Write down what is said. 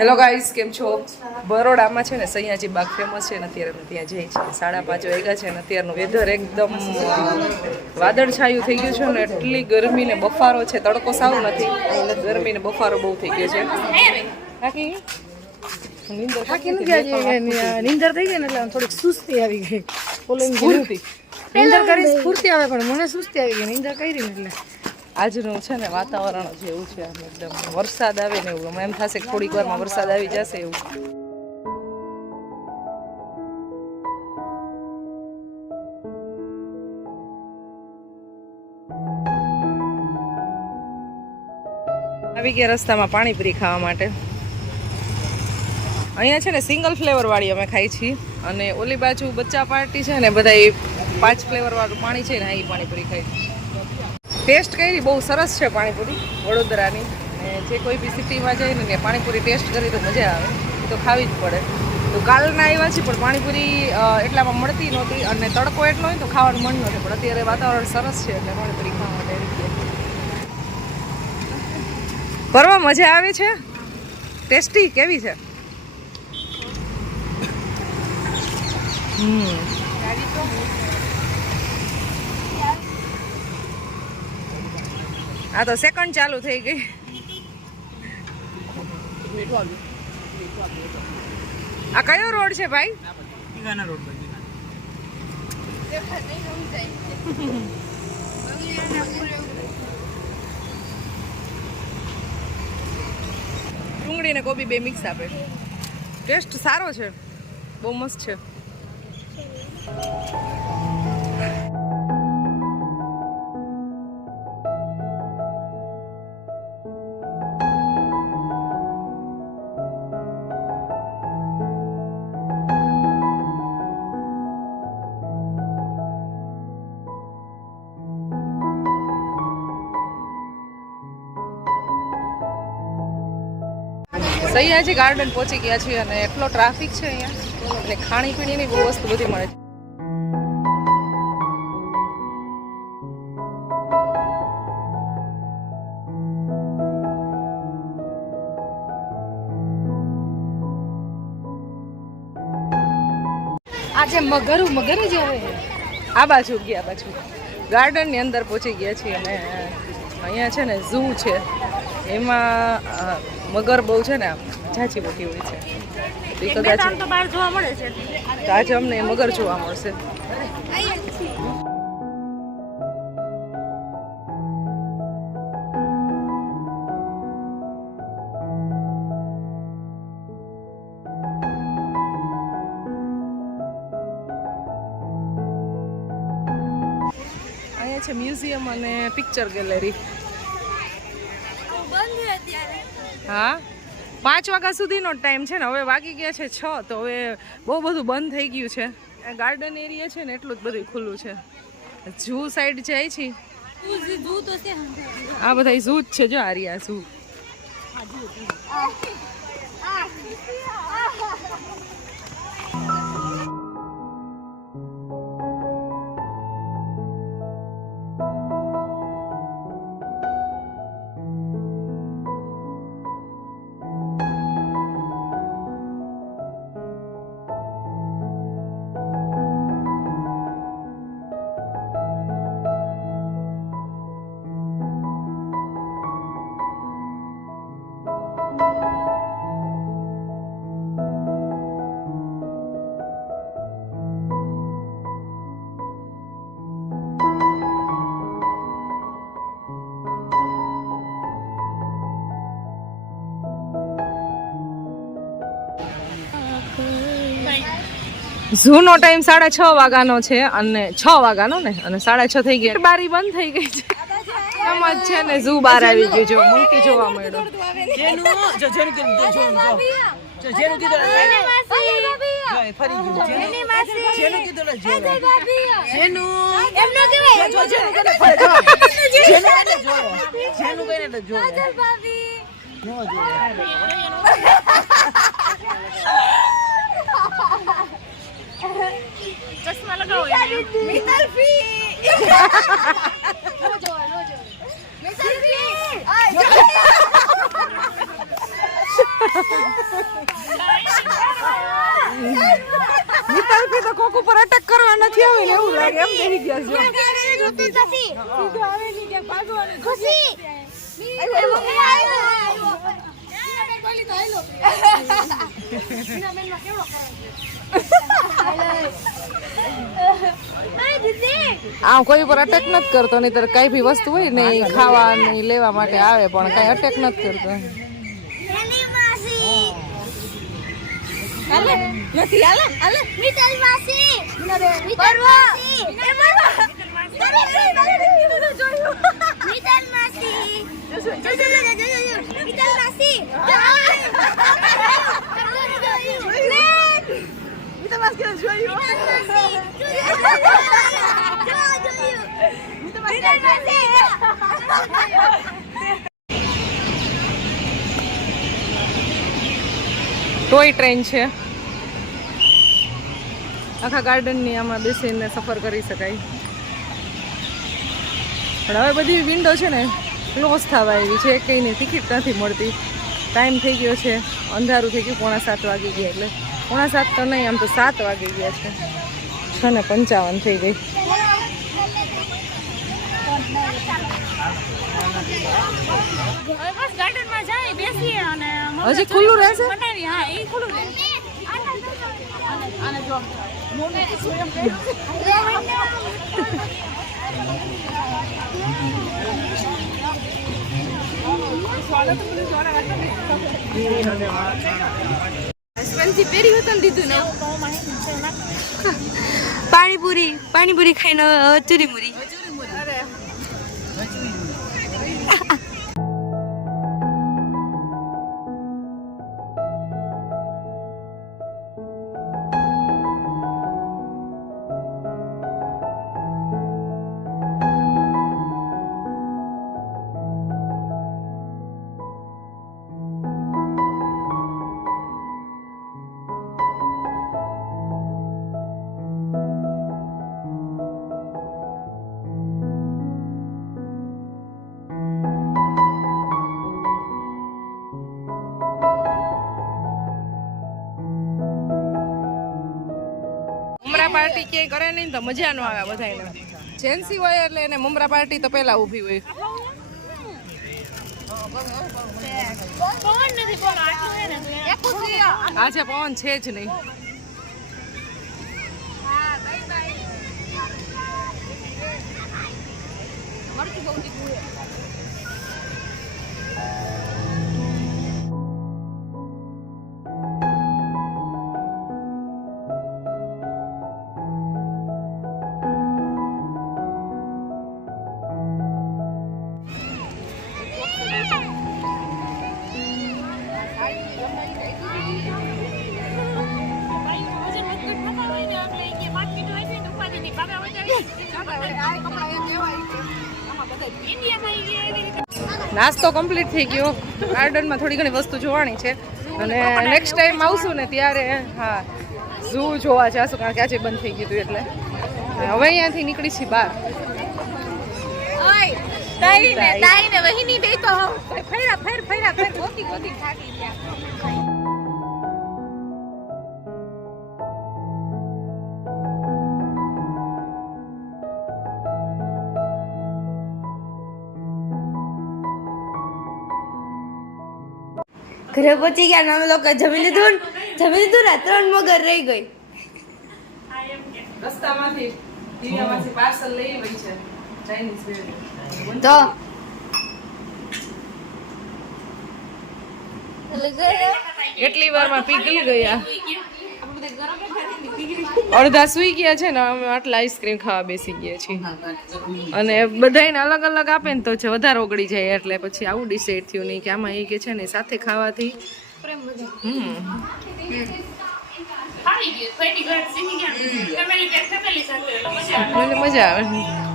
Hello guys, કેમ છો? બરોડામાં છે ને સૈયાજી બાગ ફેમસ છે ને, અત્યારે અમે ત્યાં જઈએ છીએ. 5:30 વાગ્યા છે ને અત્યારનું વેધર એકદમ વાદળછાયું થઈ ગયું છે ને, એટલી ગરમી ને બફારો છે, તડકો સાવ નથી, ગરમી ને બફારો બહુ થઈ ગયો છે. નીંદર થઈ ગઈ ને એટલે થોડીક સુસ્તી આવી ગઈ. નીંદર કરી સ્ફૂર્તિ આવે પણ મને સુસ્તી આવી ગઈ નીંદર કરી ને એટલે. આજનું છે ને વાતાવરણ જેવું છે, એકદમ વરસાદ આવે ને એવું એમ થશે કે થોડીક વારમાં વરસાદ આવી જશે એવું. આવી ગયા રસ્તામાં પાણીપુરી ખાવા માટે. અહીંયા છે ને સિંગલ ફ્લેવર વાળી અમે ખાઈ છીએ, અને ઓલી બાજુ બચ્ચા પાર્ટી છે ને બધા 5 ફ્લેવર વાળું પાણી છે ને, એ પાણીપુરી ખાઈ. ટેસ્ટ કરી બહુ સરસ છે પાણીપુરી વડોદરાની. જે કોઈ બી સિટીમાં જાય ને પાણીપુરી ટેસ્ટ કરી તો મજા આવે, તો ખાવી જ પડે. તો કાલના આવ્યા છે પણ પાણીપુરી એટલામાં મળતી નહોતી, અને તડકો એટલો હોય તો ખાવાનું મન નહોતું, પણ અત્યારે વાતાવરણ સરસ છે એટલે પાણીપુરી ખાવા માટે આવી ગયા. ફરવા મજા આવે છે. ટેસ્ટી કેવી છે? આ તો સેકન્ડ ચાલુ થઈ ગઈ. આ કયો રોડ છે ભાઈ? ડુંગળી ને કોબી બે મિક્સ આપે. ટેસ્ટ સારો છે, બહુ મસ્ત છે. સૈયાજી ગાર્ડન પહોંચી ગયા છીએ, અને એટલો ટ્રાફિક છે અહીંયા, અને ખાણીપીણીની બહુ વસ્તુ બધી મળે છે. આજે મગર જ આવે. આ બાજુ ગયા, બાજુ ગાર્ડનની અંદર પહોંચી ગયા છીએ, અને અહીંયા છે ને ઝૂ છે, એમાં મગર બહુ છે ને, ઝાંચી મોટી હોય છે. તો કદાચ બહાર જોવા મળે છે, તો આજે અમને મગર જોવા મળશે. અહીંયા છે મ્યુઝિયમ અને પિક્ચર ગેલેરી. હા, 5 વાગ્યા સુધીનો ટાઈમ છે ને, હવે વાગી ગયા છે 6, તો હવે બહુ બધું બંધ થઈ ગયું છે. ગાર્ડન એરિયા છે ને એટલું જ બધું ખુલ્લું છે. ઝૂ સાઈડ જાય છે, આ બધા ઝૂ જ છે. જો આ રહ્યા ઝૂ. ઝૂ નો ટાઈમ 6:30 વાગ્યાનો છે, અને 6 વાગ્યાનો ને, અને 6:30 થઈ ગયા. બારી બંધ થઈ ગઈ છે. એમ જ છે ને, ઝૂ બહાર આવી ગયું. જો મંકી જોવા મળ્યો. ચશ્મા લગાવો. મિત્તલથી તો કોક ઉપર અટેક કરવા નથી આવે ને એવું લાગે એમ બેહી ગયા છો આ કોઈ ઉપર અટેક નથી કરતો, નહીતર કઈ બી વસ્તુ હોય ને ઈ ખાવા ને ઈ લેવા માટે આવે, પણ કઈ અટેક નથી કરતો. નથી હાલે હાલે મિત્તલ માસી મિત્તલ માસી મિત્તલ માસી ટોય ટ્રેન છે, આખા ગાર્ડનની આમાં બેસીને સફર કરી શકાય. પણ હવે બધી વિન્ડો છે ને ક્લોઝ થવા આવી છે, કંઈની ટિકિટ નથી મળતી. ટાઈમ થઈ ગયો છે, અંધારું થઈ ગયું, 6:45 વાગી ગયા. એટલે 6:45 તો નહીં, આમ તો 7 વાગી ગયા છે. 6:55 થઈ ગઈ. હજી ખુલ્લું રહેશે? પાણીપુરી ખાઈને ચૂરીમુરી. પાર્ટી ક્યાંય કરે નહીં તો મજા ન આવે બધાને. જેન્સી હોય એટલે એને મમરા પાર્ટી તો પેલા ઊભી હોય. આજે પવન છે જ નહીં. નાસ્તો કમ્પ્લીટ થઈ ગયો. ગાર્ડનમાં થોડી ઘણી વસ્તુ જોવાની છે અને નેક્સ્ટ ટાઈમ આવશું ને ત્યારે હા ઝૂ જોવા જશું, કારણ કે આજે બંધ થઈ ગયું હતું. એટલે હવે અહીંયાથી નીકળી છીએ બહાર. ઘરે પહોંચી ગયા ને અમે લોકો જમી લીધું ને 3 મગર રહી ગઈ. રસ્તામાંથી દિવ્યામાંથી પાર્સલ લઈ આવી છે ચાઇનીઝ તો એટલી વારમાં પીગળી ગયા. અડધા સુઈ ગયા છે ને, અમે આટલા આઈસ્ક્રીમ ખાવા બેસી ગયા છીએ. અને બધાને અલગ અલગ આપે ને તો વધારે ઓગળી જાય, એટલે પછી આવું ડિસાઈડ થયું નહીં કે આમાં એ કે છે ને સાથે ખાવાથી મજા આવે.